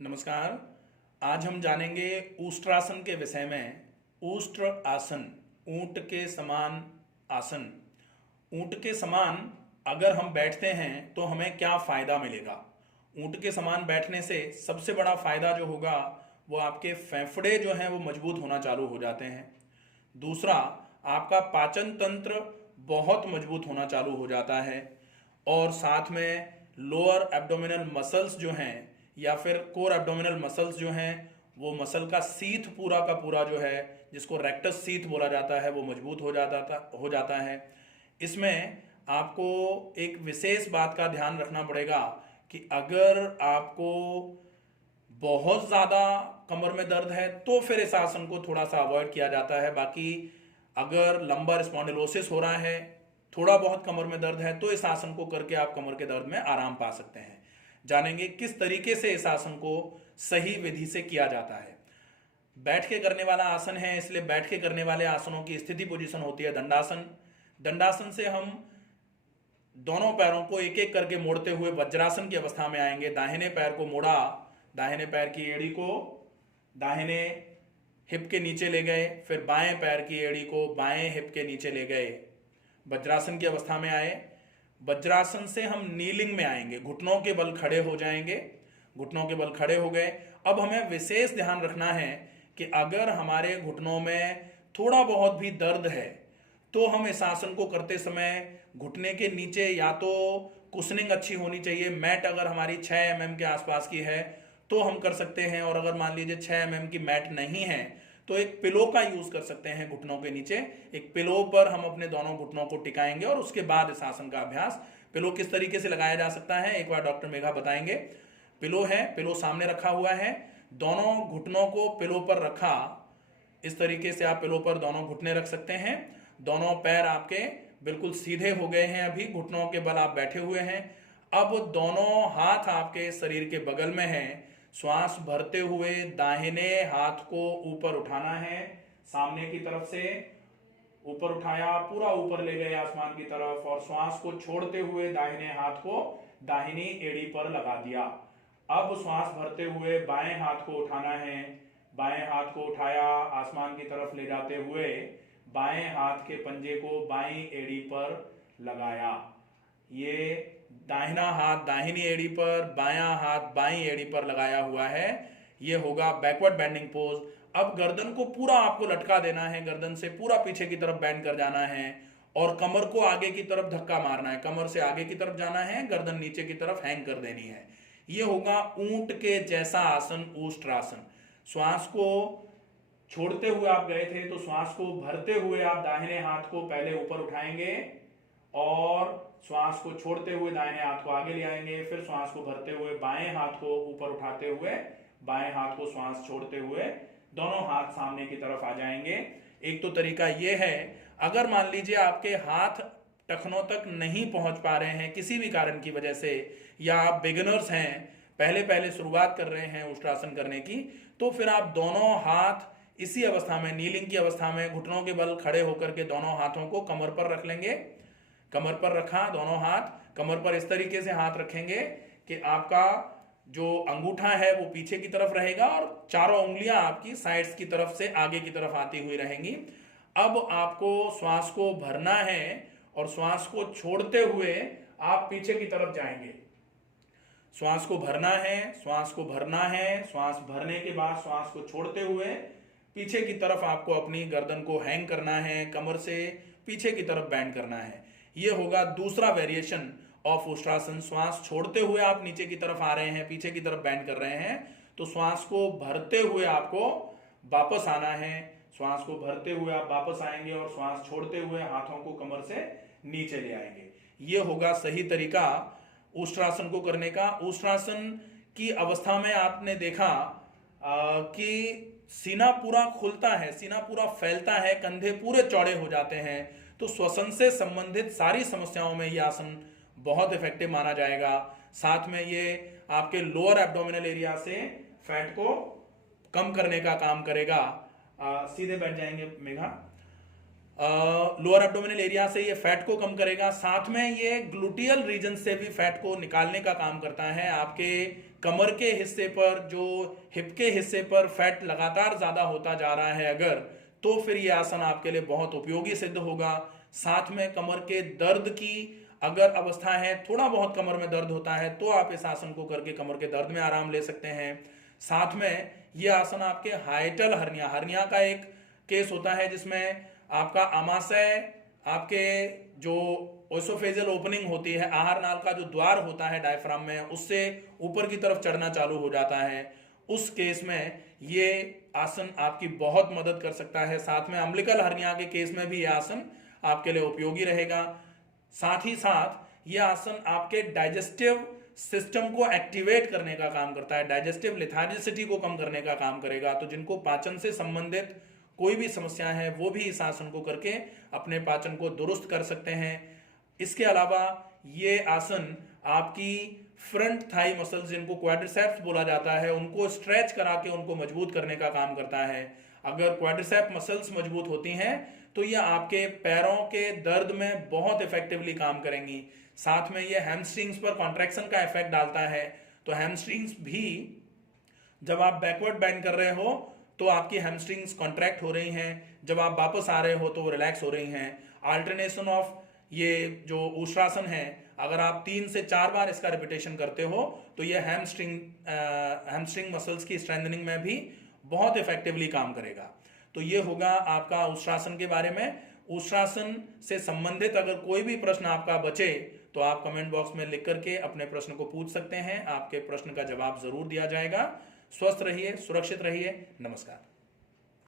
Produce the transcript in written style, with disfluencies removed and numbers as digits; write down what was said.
नमस्कार। आज हम जानेंगे ऊष्ट्रासन के विषय में। ऊष्ट्र आसन, ऊंट के समान आसन। ऊंट के समान अगर हम बैठते हैं तो हमें क्या फायदा मिलेगा? ऊंट के समान बैठने से सबसे बड़ा फायदा जो होगा वो आपके फेफड़े जो हैं वो मजबूत होना चालू हो जाते हैं। दूसरा, आपका पाचन तंत्र बहुत मजबूत होना चालू हो जाता है। और साथ में लोअर एब्डोमिनल मसल्स जो हैं या फिर कोर एब्डोमिनल मसल्स जो हैं, वो मसल का सीथ पूरा का पूरा जो है, जिसको रेक्टस सीथ बोला जाता है, वो मजबूत हो जाता है। इसमें आपको एक विशेष बात का ध्यान रखना पड़ेगा कि अगर आपको बहुत ज़्यादा कमर में दर्द है तो फिर इस आसन को थोड़ा सा अवॉइड किया जाता है। बाकी अगर लंबर स्पॉन्डिलोसिस हो रहा है, थोड़ा बहुत कमर में दर्द है, तो इस आसन को करके आप कमर के दर्द में आराम पा सकते हैं। जानेंगे किस तरीके से इस आसन को सही विधि से किया जाता है। बैठ के करने वाला आसन है, इसलिए बैठ के करने वाले आसनों की स्थिति पोजीशन होती है दंडासन। दंडासन से हम दोनों पैरों को एक एक करके मोड़ते हुए वज्रासन की अवस्था में आएंगे। दाहिने पैर को मोड़ा, दाहिने पैर की एड़ी को दाहिने हिप के नीचे ले गए, फिर बाएं पैर की एड़ी को बाएं हिप के नीचे ले गए, वज्रासन की अवस्था में आए। वज्रासन से हम नीलिंग में आएंगे, घुटनों के बल खड़े हो जाएंगे। घुटनों के बल खड़े हो गए। अब हमें विशेष ध्यान रखना है कि अगर हमारे घुटनों में थोड़ा बहुत भी दर्द है तो हम इस आसन को करते समय घुटने के नीचे या तो कुशनिंग अच्छी होनी चाहिए। मैट अगर हमारी 6 mm के आसपास की है तो हम कर सकते हैं, और अगर मान लीजिए 6 mm की मैट नहीं है तो एक पिलो का यूज कर सकते हैं। घुटनों के नीचे एक पिलो पर हम अपने दोनों घुटनों को टिकाएंगे और उसके बाद इस आसन का अभ्यास। पिलो किस तरीके से लगाया जा सकता है एक बार डॉक्टर मेघा बताएंगे। पिलो है, पिलो सामने रखा हुआ है, दोनों घुटनों को पिलो पर रखा। इस तरीके से आप पिलो पर दोनों घुटने रख सकते हैं। दोनों पैर आपके बिल्कुल सीधे हो गए हैं, अभी घुटनों के बल आप बैठे हुए हैं। अब दोनों हाथ आपके शरीर के बगल में हैं। श्वास भरते हुए दाहिने हाथ को ऊपर उठाना है, सामने की तरफ से ऊपर उठाया, पूरा ऊपर ले गए आसमान की तरफ, और श्वास को छोड़ते हुए दाहिने हाथ को दाहिनी एड़ी पर लगा दिया। अब श्वास भरते हुए बाएं हाथ को उठाना है, बाएं हाथ को उठाया, आसमान की तरफ ले जाते हुए बाएं हाथ के पंजे को बाईं एड़ी पर लगाया। ये दाहिना हाथ दाहिनी एड़ी पर, बायां हाथ बाईं एड़ी पर लगाया हुआ है। ये होगा बैकवर्ड बेंडिंग पोज। अब गर्दन को पूरा आपको लटका देना है, गर्दन से पूरा पीछे की तरफ बेंड कर जाना है और कमर को आगे की तरफ धक्का मारना है। कमर से आगे की तरफ जाना है, गर्दन नीचे की तरफ हैंग कर देनी है। ये होगा ऊंट के जैसा आसन, ऊष्ट्रासन। श्वास को छोड़ते हुए आप गए थे तो श्वास को भरते हुए आप दाहिने हाथ को पहले ऊपर उठाएंगे और श्वास को छोड़ते हुए दाहिने हाथ को आगे ले आएंगे। फिर श्वास को भरते हुए बाएं हाथ को ऊपर उठाते हुए बाएं हाथ को श्वास छोड़ते हुए दोनों हाथ सामने की तरफ आ जाएंगे। एक तो तरीका यह है। अगर मान लीजिए आपके हाथ टखनों तक नहीं पहुंच पा रहे हैं किसी भी कारण की वजह से, या आप बिगिनर्स हैं, पहले पहले शुरुआत कर रहे हैं ऊष्ट्रासन करने की, तो फिर आप दोनों हाथ इसी अवस्था में, नीलिंग की अवस्था में, घुटनों के बल खड़े होकर के दोनों हाथों को कमर पर रख लेंगे। कमर पर रखा, दोनों हाथ कमर पर इस तरीके से हाथ रखेंगे कि आपका जो अंगूठा है वो पीछे की तरफ रहेगा और चारों उंगलियां आपकी साइड्स की तरफ से आगे की तरफ आती हुई रहेंगी। अब आपको श्वास को भरना है और श्वास को छोड़ते हुए आप पीछे की तरफ जाएंगे। श्वास को भरना है, श्वास को भरना है, श्वास भरने के बाद श्वास को छोड़ते हुए पीछे की तरफ आपको अपनी गर्दन को हैंग करना है, कमर से पीछे की तरफ बैंड करना है। यह होगा दूसरा वेरिएशन ऑफ ऊष्ट्रासन। श्वास छोड़ते हुए आप नीचे की तरफ आ रहे हैं, पीछे की तरफ बैंड कर रहे हैं, तो श्वास को भरते हुए आपको वापस आना है। श्वास को भरते हुए आप वापस आएंगे और श्वास छोड़ते हुए हाथों को कमर से नीचे ले आएंगे। यह होगा सही तरीका ऊष्ट्रासन को करने का। ऊष्ट्रासन की अवस्था में आपने देखा कि सीना पूरा खुलता है, सीना पूरा फैलता है, कंधे पूरे चौड़े हो जाते हैं। तो श्वसन से संबंधित सारी समस्याओं में यह आसन बहुत इफेक्टिव माना जाएगा। साथ में ये आपके लोअर एब्डोमिनल एरिया से फैट को कम करने का काम करेगा। सीधे बैठ जाएंगे मेघा। लोअर एब्डोमिनल एरिया से ये फैट को कम करेगा। साथ में ये ग्लूटियल रीजन से भी फैट को निकालने का काम करता है। आपके कमर के हिस्से पर, जो हिप के हिस्से पर फैट लगातार ज़्यादा होता जा रहा है अगर, तो फिर ये आसन आपके लिए बहुत उपयोगी सिद्ध होगा। साथ में कमर के दर्द की अगर अवस्था है, थोड़ा बहुत कमर में दर्द होता है, तो आप इस आसन को करके कमर के दर्द में आराम ले सकते हैं। साथ में ये आसन आपके हाइटल हर्निया, हर्निया का एक केस होता है जिसमें आपका आमाशय, आपके जो ओसोफेजियल ओपनिंग होती है, आहार नाल का जो द्वार होता है डायफ्राम में, उससे ऊपर की तरफ चढ़ना चालू हो जाता है। उस केस में ये आसन आपकी बहुत मदद कर सकता है। साथ में अम्बिलिकल हर्निया के केस में भी ये आसन आपके लिए उपयोगी रहेगा। साथ ही साथ ये आसन आपके डाइजेस्टिव सिस्टम को एक्टिवेट करने का काम करता है, डाइजेस्टिव लेथार्जिसिटी को कम करने का काम करेगा। तो जिनको पाचन से संबंधित कोई भी समस्या है वो भी इस आसन को करके अपने पाचन को दुरुस्त कर सकते हैं। इसके अलावा ये आसन आपकी फ्रंट थाई मसल्स, जिनको क्वाड्रिसेप्स बोला जाता है, उनको स्ट्रेच करा के उनको मजबूत करने का काम करता है। अगर क्वाड्रिसेप मसल्स मजबूत होती हैं तो ये आपके पैरों के दर्द में बहुत इफेक्टिवली काम करेंगी। साथ में ये हैमस्ट्रिंग्स पर कॉन्ट्रैक्शन का इफेक्ट डालता है। तो हैमस्ट्रिंग्स भी जब आप बैकवर्ड बेंड कर रहे हो तो आपकी हैमस्ट्रिंग्स कॉन्ट्रैक्ट हो रही हैं, जब आप वापस आ रहे हो तो वो रिलैक्स हो रही हैं। अल्टरनेशन ऑफ ये जो ऊष्ट्रासन है, अगर आप 3 से 4 बार इसका रिपीटेशन करते हो तो ये हैमस्ट्रिंग मसल्स की स्ट्रेंथनिंग में भी बहुत इफेक्टिवली काम करेगा। तो ये होगा आपका ऊष्ट्रासन के बारे में। ऊष्ट्रासन से संबंधित अगर कोई भी प्रश्न आपका बचे तो आप कमेंट बॉक्स में लिख करके अपने प्रश्न को पूछ सकते हैं। आपके प्रश्न का जवाब जरूर दिया जाएगा। स्वस्थ रहिए, सुरक्षित रहिए। नमस्कार।